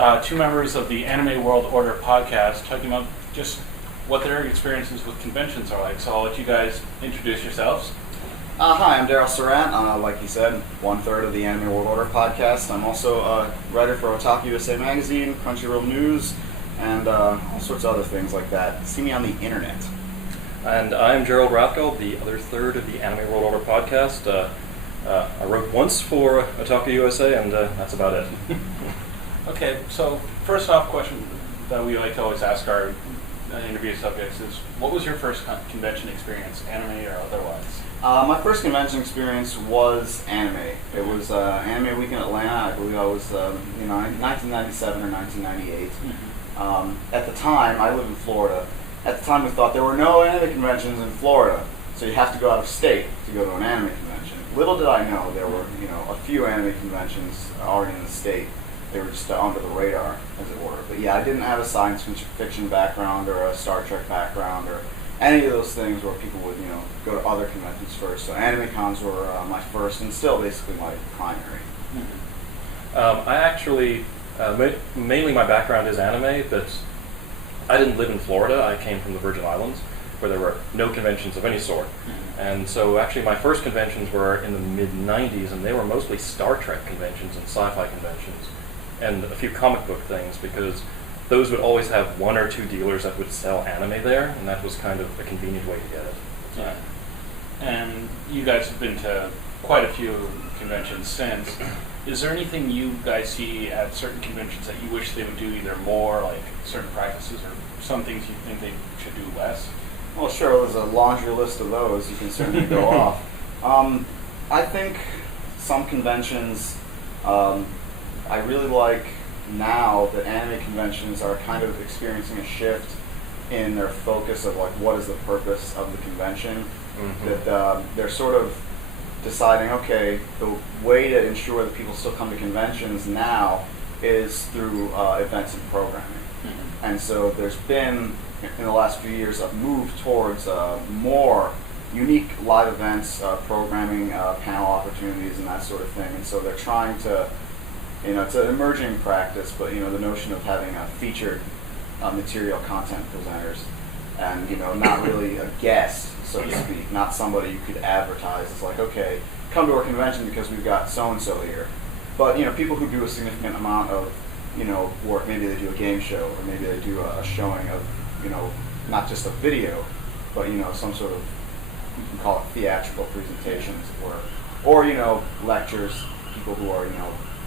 two members of the Anime World Order podcast talking about just what their experiences with conventions are like. So I'll let you guys introduce yourselves. Hi, I'm Daryl Surat. Like you said, 1/3 of the Anime World Order podcast. I'm also a writer for Otaku USA Magazine, Crunchyroll News, and all sorts of other things like that. See me on the internet. And I'm Gerald Rathkolb, the other third of the Anime World Order podcast. I wrote once for Otaku USA, and that's about it. Okay, so first off, question that we like to always ask our interview subjects is, what was your first convention experience, anime or otherwise? My first convention experience was anime. It was Anime Week in Atlanta. I believe I was, 1997 or 1998. At the time, I live in Florida. At the time, we thought there were no anime conventions in Florida, so you have to go out of state to go to an anime convention. Little did I know there were, a few anime conventions already in the state. They were just under the radar, as it were. But yeah, I didn't have a science fiction background or a Star Trek background or any of those things where people would, go to other conventions first. So AnimeCons were my first and still basically my primary. I actually, mainly my background is anime, but I didn't live in Florida. I came from the Virgin Islands, where there were no conventions of any sort. And so actually my first conventions were in the mid-90s, and they were mostly Star Trek conventions and sci-fi conventions, and a few comic book things, because those would always have one or two dealers that would sell anime there, and that was kind of a convenient way to get it. Yeah. And you guys have been to quite a few conventions since. Is there anything you guys see at certain conventions that you wish they would do either more, like certain practices, or some things you think they should do less? Well, sure, there's a laundry list of those. You can certainly go off. I think some conventions, I really like now that anime conventions are kind of experiencing a shift in their focus of like what is the purpose of the convention. That they're sort of deciding, okay, the way to ensure that people still come to conventions now is through events and programming. And so there's been, in the last few years, a move towards more unique live events, programming, panel opportunities, and that sort of thing. And so they're trying to, it's an emerging practice, but the notion of having featured material content presenters, and not really a guest, so to speak, not somebody you could advertise. It's like, okay, come to our convention because we've got so and so here. But people who do a significant amount of work, maybe they do a game show, or maybe they do a showing of not just a video, but some sort of, you can call it theatrical presentation, as it were, or lectures, people who are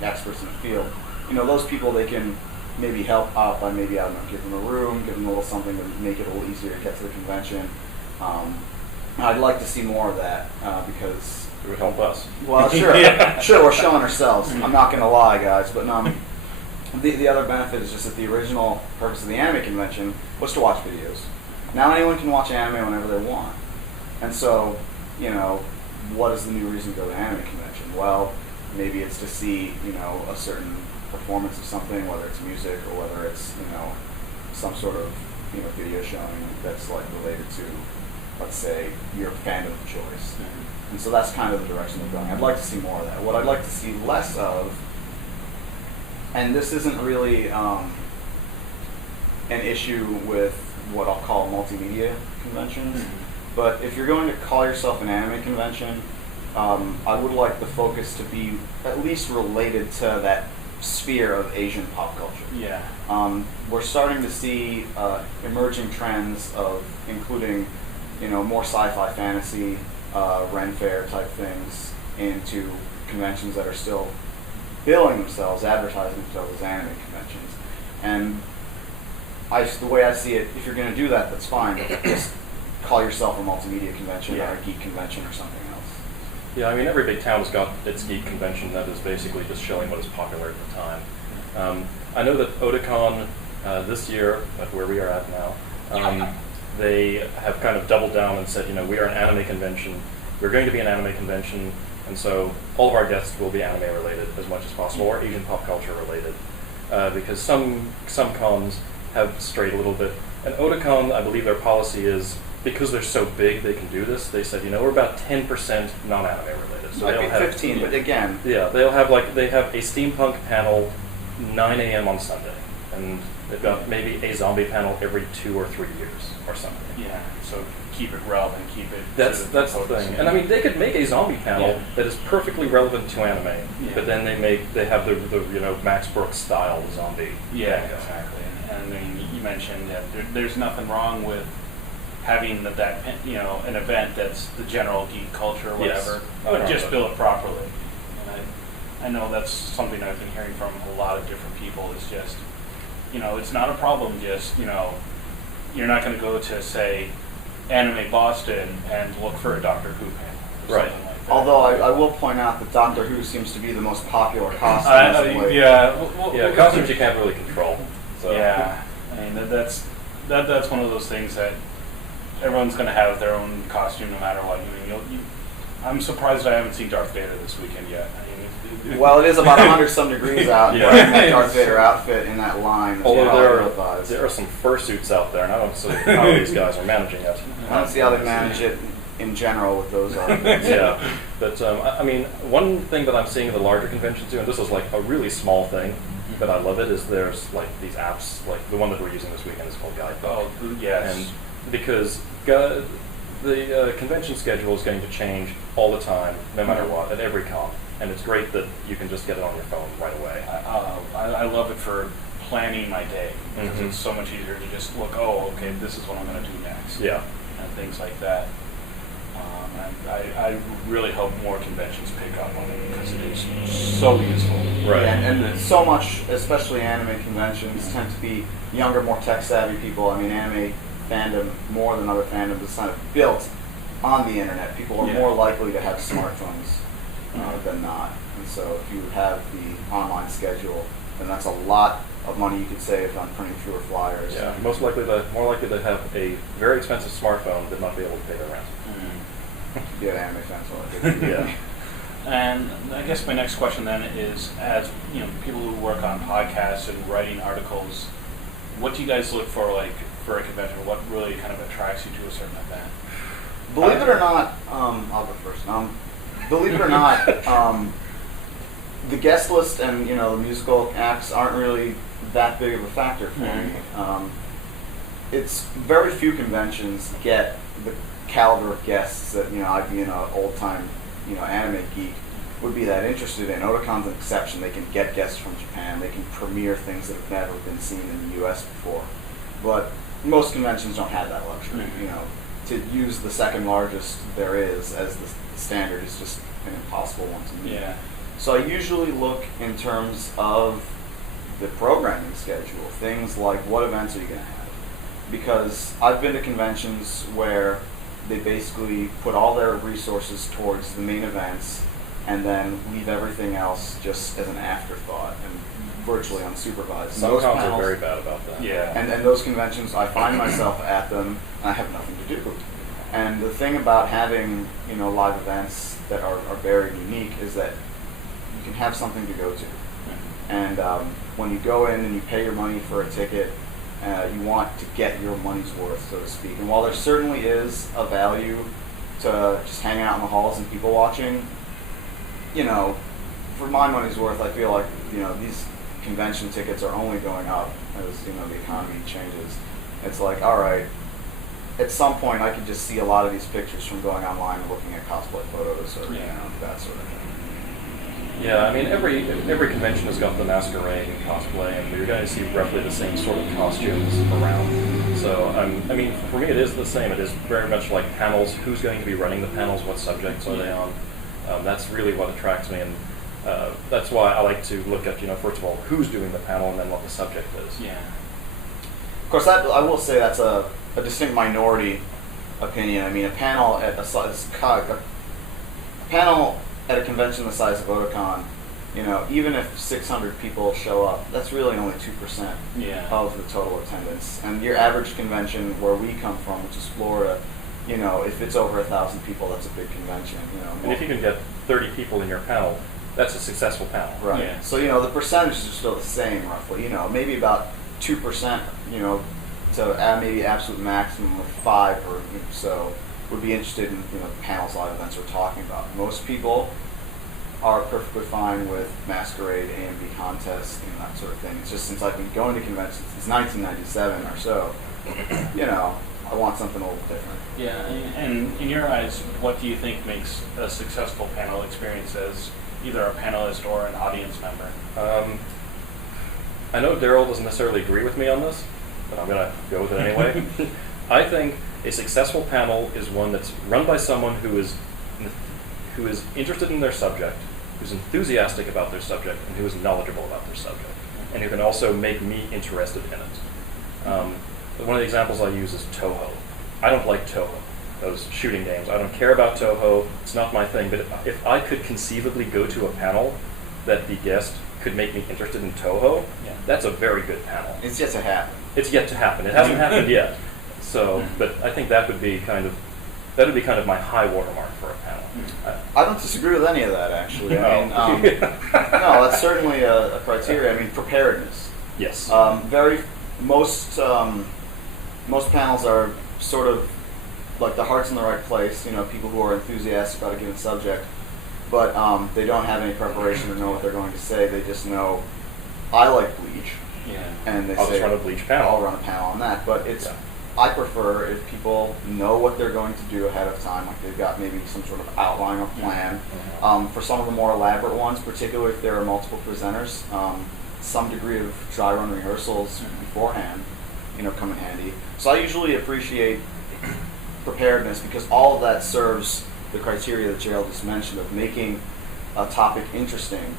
experts in the field. Those people, they can maybe help out by maybe, I don't know, give them a room, give them a little something to make it a little easier to get to the convention. I'd like to see more of that because it would help us. Well, sure, Yeah. Sure, we're showing ourselves. I'm not going to lie, guys, but the other benefit is just that the original purpose of the anime convention was to watch videos. Now anyone can watch anime whenever they want. And so, what is the new reason to go to an anime convention? Well, maybe it's to see, a certain performance of something, whether it's music or whether it's, some sort of, video showing that's like related to, let's say, your fandom of choice. And so that's kind of the direction they're going. I'd like to see more of that. What I'd like to see less of, and this isn't really an issue with what I'll call multimedia conventions, but if you're going to call yourself an anime convention, I would like the focus to be at least related to that sphere of Asian pop culture. Yeah. We're starting to see emerging trends of including, more sci-fi, fantasy, Ren Fair type things into conventions that are still billing themselves, advertising themselves as anime conventions. And the way I see it, if you're going to do that, that's fine. But just call yourself a multimedia convention or a geek convention or something else. Yeah, I mean, every big town has got its geek convention that is basically just showing what is popular at the time. I know that Otakon this year, at where we are at now, they have kind of doubled down and said, we are an anime convention. We're going to be an anime convention, and so all of our guests will be anime related as much as possible, or Asian pop culture related, because some cons have strayed a little bit. And Otakon, I believe their policy is, because they're so big, they can do this. They said, we're about 10% non-anime related. So Might they'll be have 15, but again, they have a steampunk panel 9 a.m. on Sunday, and they've got maybe a zombie panel every 2 or 3 years or something. Yeah, so keep it relevant, keep it... That's the thing. And I mean, they could make a zombie panel that is perfectly relevant to anime, but then they have the Max Brooks style zombie. Yeah, exactly. And I mean, you mentioned that there's nothing wrong with having that an event that's the general geek culture or whatever, but just build it properly. And I know that's something I've been hearing from a lot of different people. Is just it's not a problem. Just you're not going to go to say Anime Boston and look for a Doctor Who panel, or right? Something like that. Although I will point out that Doctor Who seems to be the most popular costume. Costumes you can't really control. So. Yeah, I mean that's one of those things that everyone's going to have their own costume no matter what. I'm surprised I haven't seen Darth Vader this weekend yet. I mean, well, it is about 100-some degrees out. Yeah. Wearing that Darth Vader outfit in that line. Although there are some fursuits out there, and I don't see how these guys are managing it. I don't see how they manage it in general with those outfits. Yeah, but I mean, one thing that I'm seeing in the larger conventions too, and this is like a really small thing, but I love it, is there's like these apps, like the one that we're using this weekend is called Guidebook. Oh, yes. And because the convention schedule is going to change all the time, no matter what, at every con. And it's great that you can just get it on your phone right away. I love it for planning my day, because it's so much easier to just look, okay, this is what I'm going to do next. Yeah. And things like that. I really hope more conventions pick up on it, because it is so useful. Right. Yeah, and so much, especially anime conventions, tend to be younger, more tech-savvy people. I mean, anime fandom, more than other fandoms, is kind of built on the internet. People are more likely to have smartphones than not. And so if you have the online schedule, then that's a lot of money you could save on printing fewer flyers. Yeah, more likely to have a very expensive smartphone but not be able to pay their rent. Yeah, anime fans are like it. Yeah. And I guess my next question then is, as people who work on podcasts and writing articles, what do you guys look for, like, for a convention? What really kind of attracts you to a certain event? Believe it or not, I'll go first. Believe it or not, the guest list and the musical acts aren't really that big of a factor for me. It's very few conventions get the caliber of guests that I'd be an old time anime geek would be that interested in. Otacon's an exception. They can get guests from Japan. They can premiere things that have never been seen in the U.S. before. But most conventions don't have that luxury. To use the second largest there is as the standard is just an impossible one to meet. Yeah. So I usually look in terms of the programming schedule, things like what events are you going to have? Because I've been to conventions where they basically put all their resources towards the main events and then leave everything else just as an afterthought and virtually unsupervised. Some cons are very bad about that. Yeah. And those conventions, I find myself at them and I have nothing to do. And the thing about having live events that are very unique is that you can have something to go to. And when you go in and you pay your money for a ticket, you want to get your money's worth, so to speak. And while there certainly is a value to just hanging out in the halls and people watching, for my money's worth, I feel like these convention tickets are only going up as the economy changes. It's like, all right, at some point I could just see a lot of these pictures from going online and looking at cosplay photos or that sort of thing. Yeah, I mean, every convention has got the masquerade and cosplay, and you're going to see roughly the same sort of costumes around. So, I mean, for me it is the same. It is very much like panels. Who's going to be running the panels? What subjects are they on? That's really what attracts me, and that's why I like to look at, first of all, who's doing the panel, and then what the subject is. Yeah. Of course, I will say that's a distinct minority opinion. I mean, a panel at a convention the size of Otakon, even if 600 people show up, that's really only 2% of the total attendance. And your average convention where we come from, which is Florida, if it's over 1,000 people, that's a big convention. And if you can get 30 people in your panel, that's a successful panel. Right. Yeah. So the percentages are still the same, roughly. Maybe about 2%. To maybe absolute maximum of 5 or so would be interested in panels, live events we're talking about. Most people are perfectly fine with masquerade, AMV contests, and that sort of thing. It's just since I've been going to conventions since 1997 or so, I want something a little different. Yeah, and in your eyes, what do you think makes a successful panel experience as either a panelist or an audience member? I know Daryl doesn't necessarily agree with me on this, but I'm going to go with it anyway. I think a successful panel is one that's run by someone who is interested in their subject, who's enthusiastic about their subject, and who is knowledgeable about their subject, and who can also make me interested in it. One of the examples I use is Toho. I don't like Toho, those shooting games. I don't care about Toho. It's not my thing. But if I could conceivably go to a panel that the guest could make me interested in Toho, that's a very good panel. It's yet to happen. It's yet to happen. It hasn't happened yet. So, but I think that would be kind of my high watermark for a panel. I don't disagree with any of that, actually. I mean, no, that's certainly a criteria. I mean, preparedness. Yes. Most panels are sort of like the heart's in the right place. People who are enthusiastic about a given subject, but they don't have any preparation to know what they're going to say. They just know, I like Bleach, and they I'll say, just run a Bleach panel. I'll run a panel on that. But I prefer if people know what they're going to do ahead of time, like they've got maybe some sort of outline or plan. For some of the more elaborate ones, particularly if there are multiple presenters, some degree of dry run rehearsals beforehand, come in handy. So I usually appreciate preparedness because all of that serves the criteria that Gerald just mentioned of making a topic interesting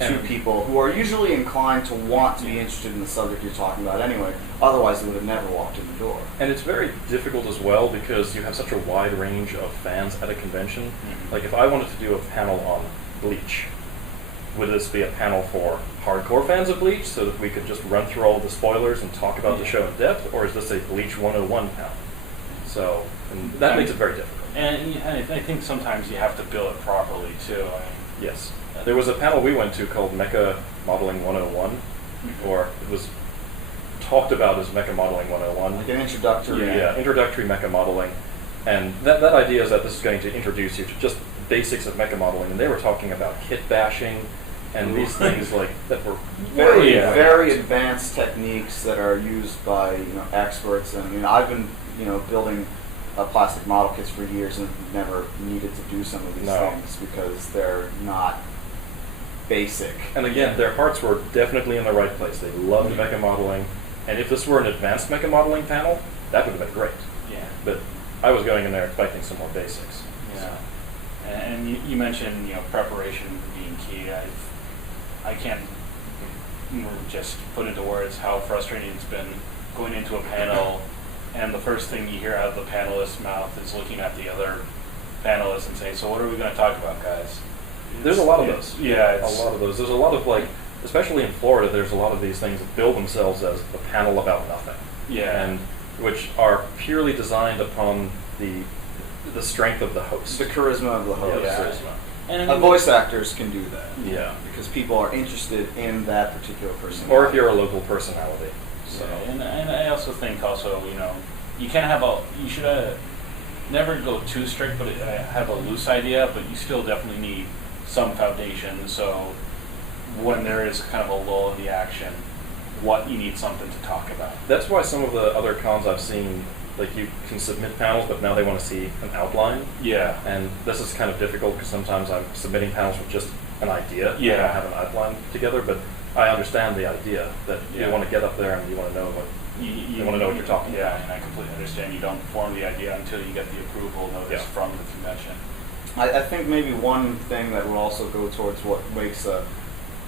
to people who are usually inclined to want to be interested in the subject you're talking about anyway. Otherwise, they would have never walked in the door. And it's very difficult as well because you have such a wide range of fans at a convention. Like if I wanted to do a panel on Bleach, would this be a panel for hardcore fans of Bleach so that we could just run through all of the spoilers and talk about the show in depth, or is this a Bleach 101 panel? So that makes it very difficult. And I think sometimes you have to bill it properly too. Yes. There was a panel we went to called Mecha Modeling 101, or it was talked about as Mecha Modeling 101. Like an introductory. Yeah, introductory mecha modeling. And that idea is that this is going to introduce you to just basics of mecha modeling. And they were talking about kit bashing and these things like that were very advanced techniques that are used by experts. And I've been building plastic model kits for years and never needed to do some of these things because they're not basic. And again, their hearts were definitely in the right place. They loved mecha modeling, and if this were an advanced mecha modeling panel, that would have been great. Yeah. But I was going in there expecting some more basics. Yeah. And you mentioned preparation being key. I can't just put into words how frustrating it's been going into a panel, and the first thing you hear out of the panelist's mouth is looking at the other panelists and saying, "So what are we going to talk about, guys?" There's a lot of those. Yeah, a lot of those. There's a lot of especially in Florida, there's a lot of these things that bill themselves as a panel about nothing. Yeah. And which are purely designed upon the strength of the host. The charisma of the host. Yeah, the charisma. And voice actors can do that. Yeah. Because people are interested in that particular person. Or if you're a local personality. So. Yeah, and I also think you can't have you should never go too strict, but have a loose idea, but you still definitely need some foundation. So when there is kind of a lull in the action, you need something to talk about. That's why some of the other cons I've seen, like you can submit panels, but now they want to see an outline. Yeah. And this is kind of difficult because sometimes I'm submitting panels with just an idea. Yeah. I don't have an outline together, but I understand the idea that you want to get up there and you want to know what you want to know what you're talking about. Yeah, and I completely understand. You don't form the idea until you get the approval notice from the convention. I think maybe one thing that would also go towards what makes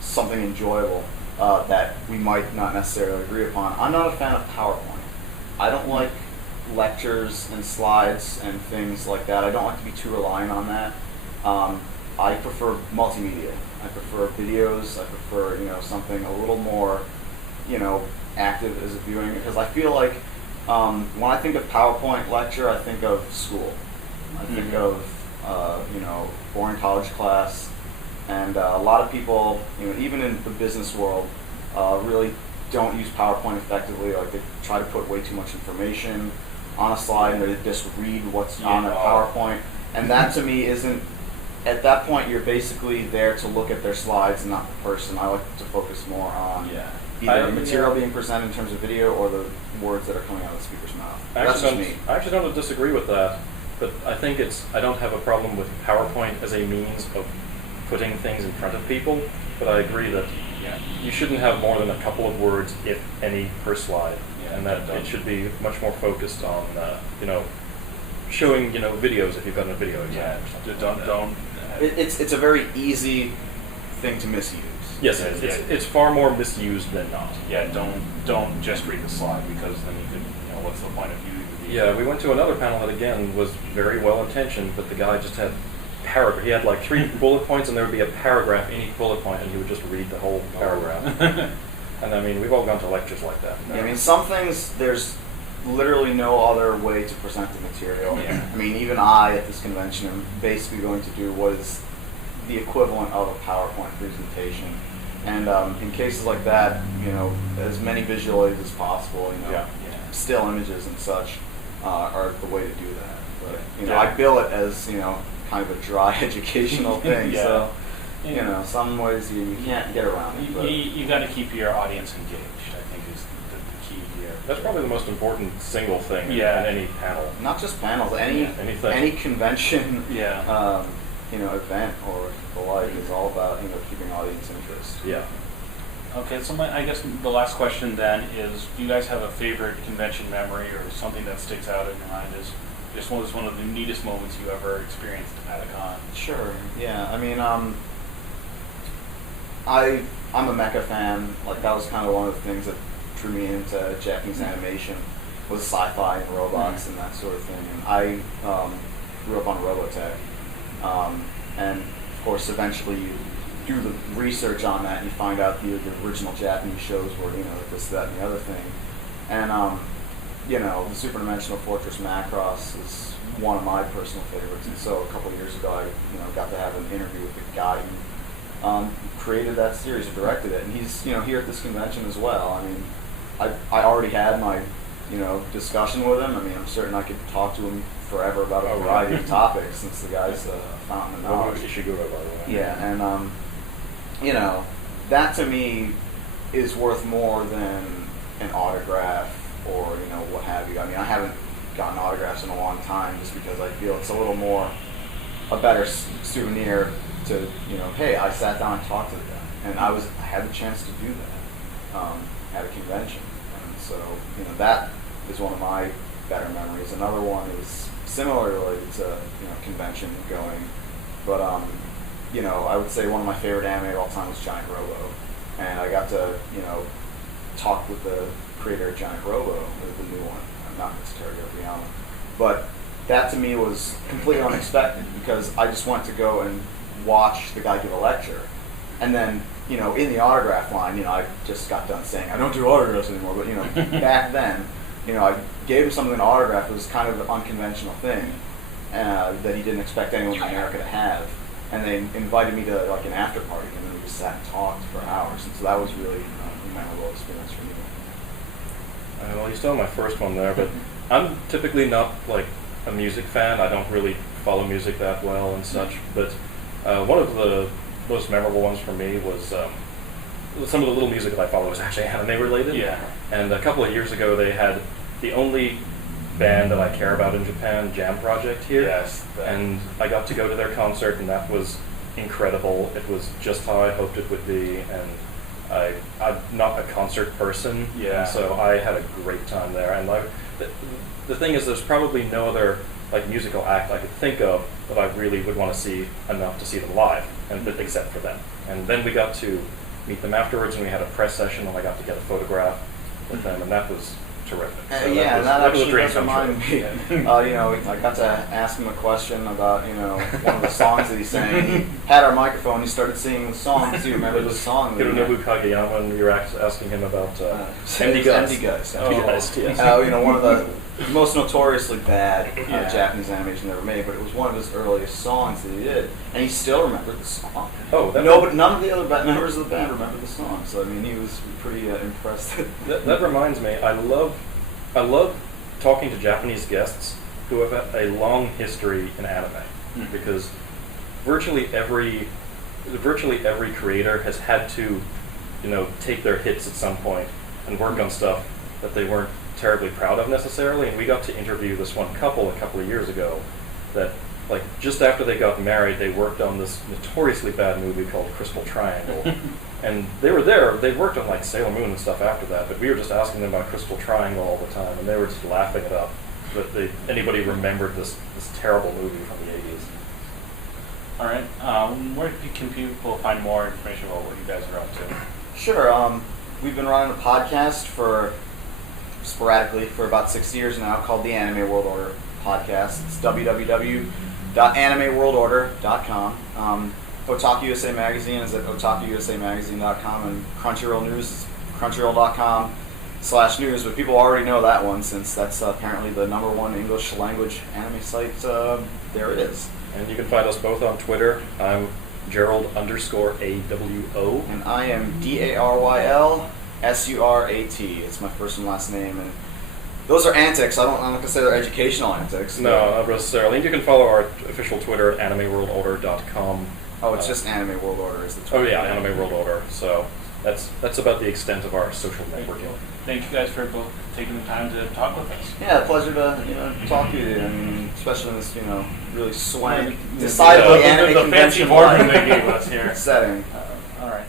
something enjoyable that we might not necessarily agree upon. I'm not a fan of PowerPoint. I don't like lectures and slides and things like that. I don't like to be too reliant on that. I prefer multimedia. I prefer videos. I prefer something a little more active as a viewing, because I feel like when I think of PowerPoint lecture, I think of school. I think of boring college class, and a lot of people, even in the business world, really don't use PowerPoint effectively. Like they try to put way too much information on a slide, and they just read what's on a PowerPoint, and that to me isn't at that point, you're basically there to look at their slides and not the person. I like to focus more on either the material being presented in terms of video or the words that are coming out of the speaker's mouth. That's just me. I actually don't disagree with that, but I think I don't have a problem with PowerPoint as a means of putting things in front of people, but I agree that you shouldn't have more than a couple of words, if any, per slide, and that it should be much more focused on, showing, videos if you've got a video exam or something. It's a very easy thing to misuse. Yes, it's far more misused than not. Yeah, don't just read the slide, because then you could, what's the point of viewing the video? Yeah, we went to another panel that again was very well intentioned, but the guy just had paragraph. He had like 3 bullet points, and there would be a paragraph in each bullet point, and he would just read the whole paragraph. And I mean, we've all gone to lectures like that. Yeah, I mean, some things there's literally no other way to present the material. Yeah. I mean, even I at this convention am basically going to do what is the equivalent of a PowerPoint presentation. And in cases like that, as many visual aids as possible, still images and such are the way to do that. But I bill it as kind of a dry educational thing. So some ways you can't get around it. You got to keep your audience engaged, I think, is the key here. That's probably the most important single thing in any panel. Not just panels, any convention, event or the like is all about keeping audience interest. Yeah. Okay, so I guess the last question then is: do you guys have a favorite convention memory or something that sticks out in your mind as just one of the neatest moments you ever experienced at a con? Sure. Yeah. I mean, I'm a mecha fan. Like, that was kind of one of the things that drew me into Japanese animation, was sci-fi and robots and that sort of thing. And I grew up on Robotech, and of course, eventually you do the research on that and you find out the original Japanese shows were this, that, and the other thing. And the Super Dimensional Fortress Macross is one of my personal favorites. And so a couple of years ago, I got to have an interview with the guy who created that series, or directed it, and he's here at this convention as well. I mean, I already had my discussion with him. I mean, I'm certain I could talk to him forever about a variety of topics, since the guy's a fountain of knowledge. Ishiguro, by the way. Yeah, and that to me is worth more than an autograph or what have you. I mean, I haven't gotten autographs in a long time, just because I feel it's a little more a better souvenir to hey, I sat down and talked to the guy, and I had the chance to do that at a convention, and so that is one of my better memories. Another one is similarly related to convention going, but I would say one of my favorite anime of all time was Giant Robo, and I got to talk with the creator of Giant Robo, the new one, not Terry Obiano, but that to me was completely unexpected, because I just went to go and watch the guy give a lecture, and then in the autograph line, I just got done saying I don't do autographs anymore, but back then, I gave him something to autograph. It was kind of an unconventional thing that he didn't expect anyone in America to have, and they invited me to like an after party, and then we just sat and talked for hours, and so that was really a memorable experience for me. Well, you stole my first one there, but I'm typically not like a music fan. I don't really follow music that well and such, but one of the most memorable ones for me was some of the little music that I follow is actually anime related. Yeah. And a couple of years ago, they had the only band that I care about in Japan, Jam Project, here. Yes. And I got to go to their concert, and that was incredible. It was just how I hoped it would be, and I'm not a concert person, yeah. So I had a great time there. And the thing is, there's probably no other like musical act I could think of that I really would want to see enough to see them live, and except for them. And then we got to meet them afterwards, and we had a press session, and I got to get a photograph with them, and that was terrific. So that actually dream does come remind me. true. I got to ask him a question about one of the songs that he sang. He had our microphone. He started singing the song. Do you remember the song? Hironobu Kageyama, and you were asking him about Empty Guts. Yes. One of the most notoriously bad Japanese animation ever made, but it was one of his earliest songs that he did, and he still remembered the song. But none of the other members of the band remembered the song. So I mean, he was pretty impressed. That reminds me, I love talking to Japanese guests who have a long history in anime, because virtually every creator has had to, take their hits at some point and work on stuff that they weren't terribly proud of necessarily. And we got to interview this one couple a couple of years ago that, like, just after they got married, they worked on this notoriously bad movie called Crystal Triangle. And they were there, they worked on, like, Sailor Moon and stuff after that, but we were just asking them about Crystal Triangle all the time, and they were just laughing it up that anybody remembered this terrible movie from the 80s. All right. Where can people find more information about what you guys are up to? Sure. We've been running a podcast sporadically for about 6 years now called the Anime World Order Podcast. It's www.animeworldorder.com. Otaku USA Magazine is at otakuusamagazine.com, and Crunchyroll News is crunchyroll.com/news, but people already know that one since that's apparently the #1 English language anime site. There it is. And you can find us both on Twitter. I'm Gerald_AWO. And I am DARYLSURAT. It's my first and last name, and those are antics. I'm not going to say they're educational antics. No, not necessarily. And you can follow our official Twitter at animeworldorder.com. Oh, it's just Anime World Order is the Twitter. Oh yeah, Anime World Order. So that's about the extent of our social networking. Thank you guys for both taking the time to talk with us. Yeah, pleasure to talk to you, and especially in this really decidedly anime the fancy convention boardroom they gave us here. setting. All right.